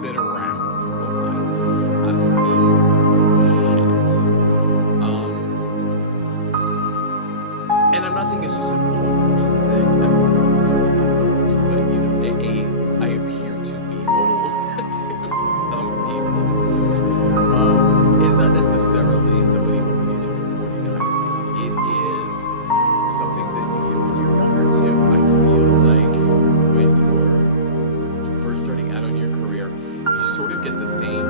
I've been around for a while. I've seen some shit. And I'm not saying it's just an old person thing. I'm certainly not old, but I appear to be old to some people. It's not necessarily somebody over the age of 40 kind of feeling. It is something that you feel when you're younger too. I feel like when you're first starting out on your career, you sort of get the same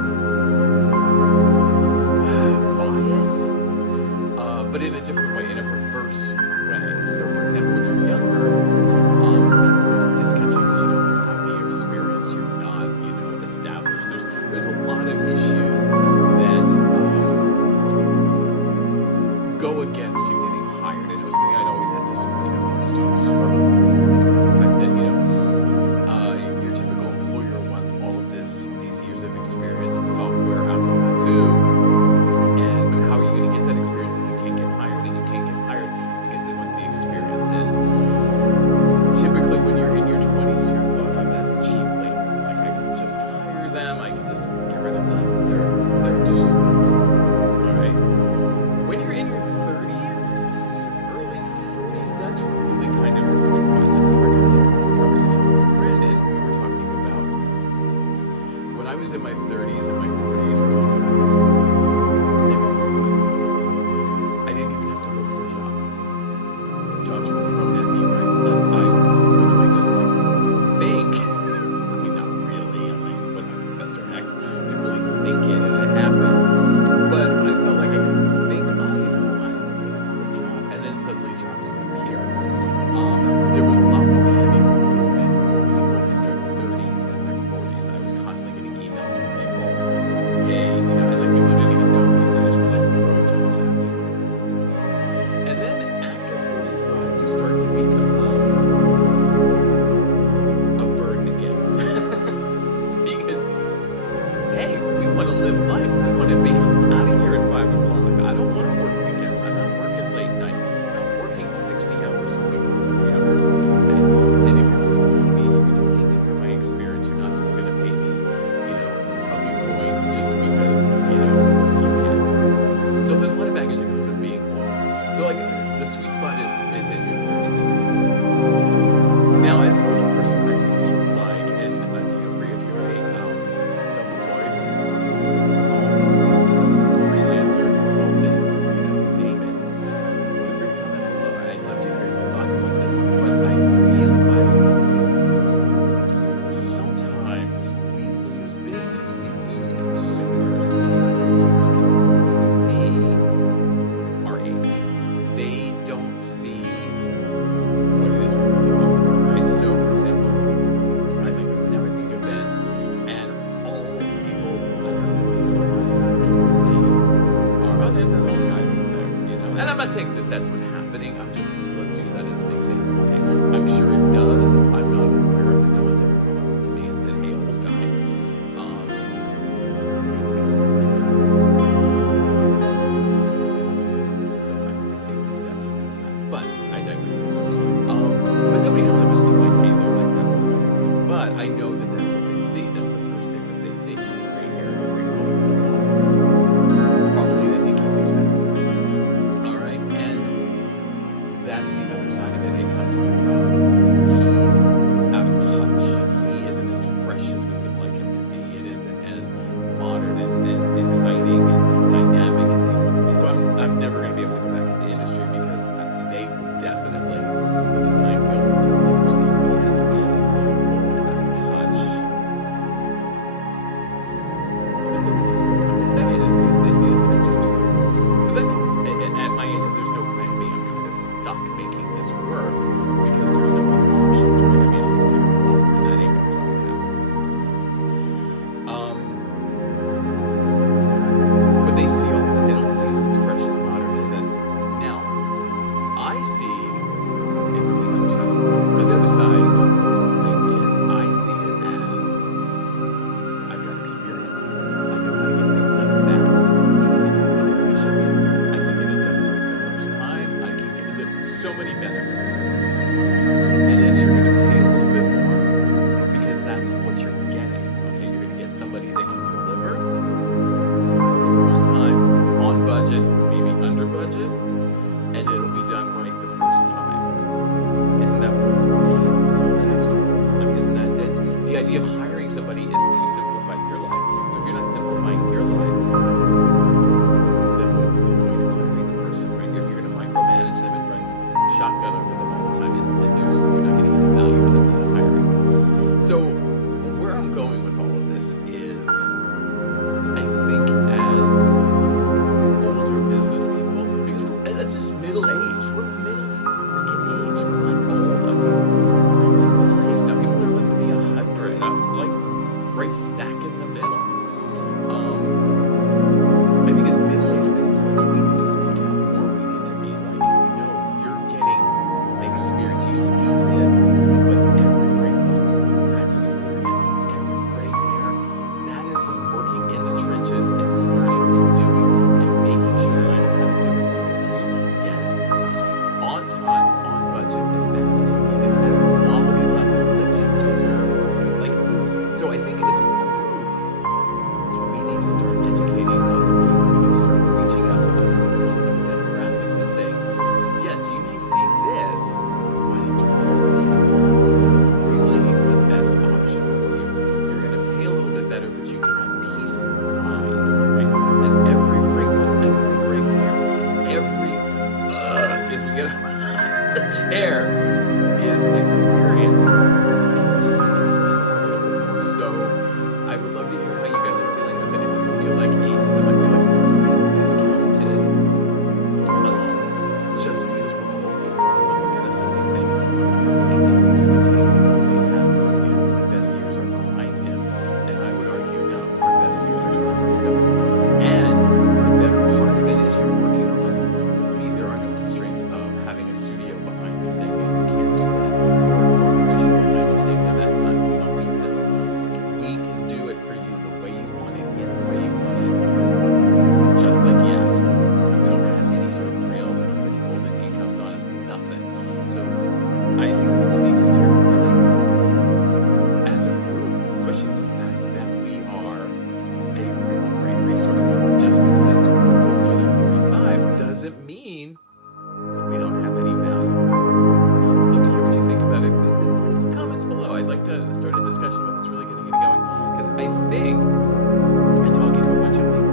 bias, but in a different way, in a reverse way. So, for example, when you're younger, people kind of discount you because you don't have the experience. You're not, established. There's a lot of issues that go against you getting hired, and it was something I'd always had to help students struggle through the fact that your typical employer wants all of these years of experience in software out the wazoo. But how are you going to get that experience if you can't get hired? And you can't get hired because they want the experience. And typically when you're in your 20s, you're thought of as cheap labor. Like, I can just hire them, I can just get rid of them. They're disposable. All right. When you're in your 30s, early 40s, that's really kind of the sweet spot. And this is where I kind of came up with a conversation with my friend, and we were talking about when I was in my 30s and my 40s, early 40s. Maybe 45. I didn't even have to look for a job. Jobs were thrown at me right and left. I would literally just think. I mean, not really. But I'm Professor X. I didn't really think it, and it happened. But I felt like I could think, I need another job. And then suddenly jobs would appear. There was a lot more heavy recruitment for people in their 30s than their 40s. I was constantly getting emails from people. Hey, and like people didn't even know me. They just were like throwing jobs at me. And then after 45, you start to become a burden again. Because, hey, we want to live life. We want to be out of here at 5 o'clock. I don't want to work weekends. I'm not working late nights. I'm working 60 hours a week for 40 hours a week. And if you're going to pay me, you're going to pay me for my experience. You're not just going to pay me, a few coins just because, you can. So there's a lot of baggage that comes with being old. So, like, the sweet spot is in your 30s and your 40s. Now, as an older person, I feel like, and feel free if you're a self-employed, freelancer, consultant, name it. Feel free to comment below. I'd love to hear your thoughts about this. But I feel like sometimes we lose business, we lose consumers because consumers can only see our age. They don't see what it is we're really offering, right? So, for example, I might go to a networking event, and all people under 45 can see are, there's that old guy over there, And I'm not saying that that's what's happening. Let's use that as an example, okay? I'm sure it does. I'm not aware of it. No one's ever come up to me and said, hey, old guy. So I don't think they do that just because of that. But I digress. But nobody comes up and is like, hey, there's like that old guy over there. But I know that that's what they see. That's the first thing that they see. The gray hair, the wrinkles, the probably they think he's expensive. All right, and that's somebody that can deliver on time, on budget, maybe under budget, and it'll be done right the first time. Isn't that worth paying a little bit extra for? Like, isn't that it? The idea of hiring somebody is to simplify your life. So if you're not simplifying your life, then what's the point of hiring the person, right? If you're going to micromanage them and run shotgun over them all the time, you're not getting any value out of that hiring. So where I'm going with all of this is, I think as older business people, because that's just middle age. We're middle freaking age. We're not old. I'm like middle age now. People are living to be 100. I'm like right smack in the middle. I think as middle-aged business owners, we need to speak out more. We need to be like, no, you're getting experience. You see this, but every wrinkle, that's experience. Every gray hair, that is working in the trenches and learning and doing and making sure I know how to do it so that you can get it on time, on budget, as fast as you need it, at a quality level that you deserve. Like, so I think as a group, we need to start educating other people. We need to start reaching out to other groups and other demographics and saying, yes, you may see this, but it's really this. You're really the best option for you. You're going to pay a little bit better, but you can have peace of mind, right? And every wrinkle, every gray hair, every as we get up the chair is experience. And we just need to push that a little bit more. So I would love to hear how you guys are dealing with it. If you feel like ageism, I feel like some people are being discounted just because we're old. People look at us and they think, can they bring to the table what they have? His best years are behind him. And I would argue, no, our best years are still ahead of us. And the better part of it is you're working one-to-one with me. There are no constraints of having a studio behind me saying, no, you can't do that. Or a corporation behind you saying, no, that's not, we don't do it that way. We can do it for you the way you want it, in the way you want it, just like you asked for. We don't have any sort of rails, we don't have any golden handcuffs on us, nothing. So I think we just need to start really, as a group, pushing the fact that we are a really great resource. Just because we're older than 45 doesn't mean we don't have any value anymore. I'd love to hear what you think about it. Leave some comments below. I'd like to start a discussion about this, really getting it going. Because I think, and talking to a bunch of people,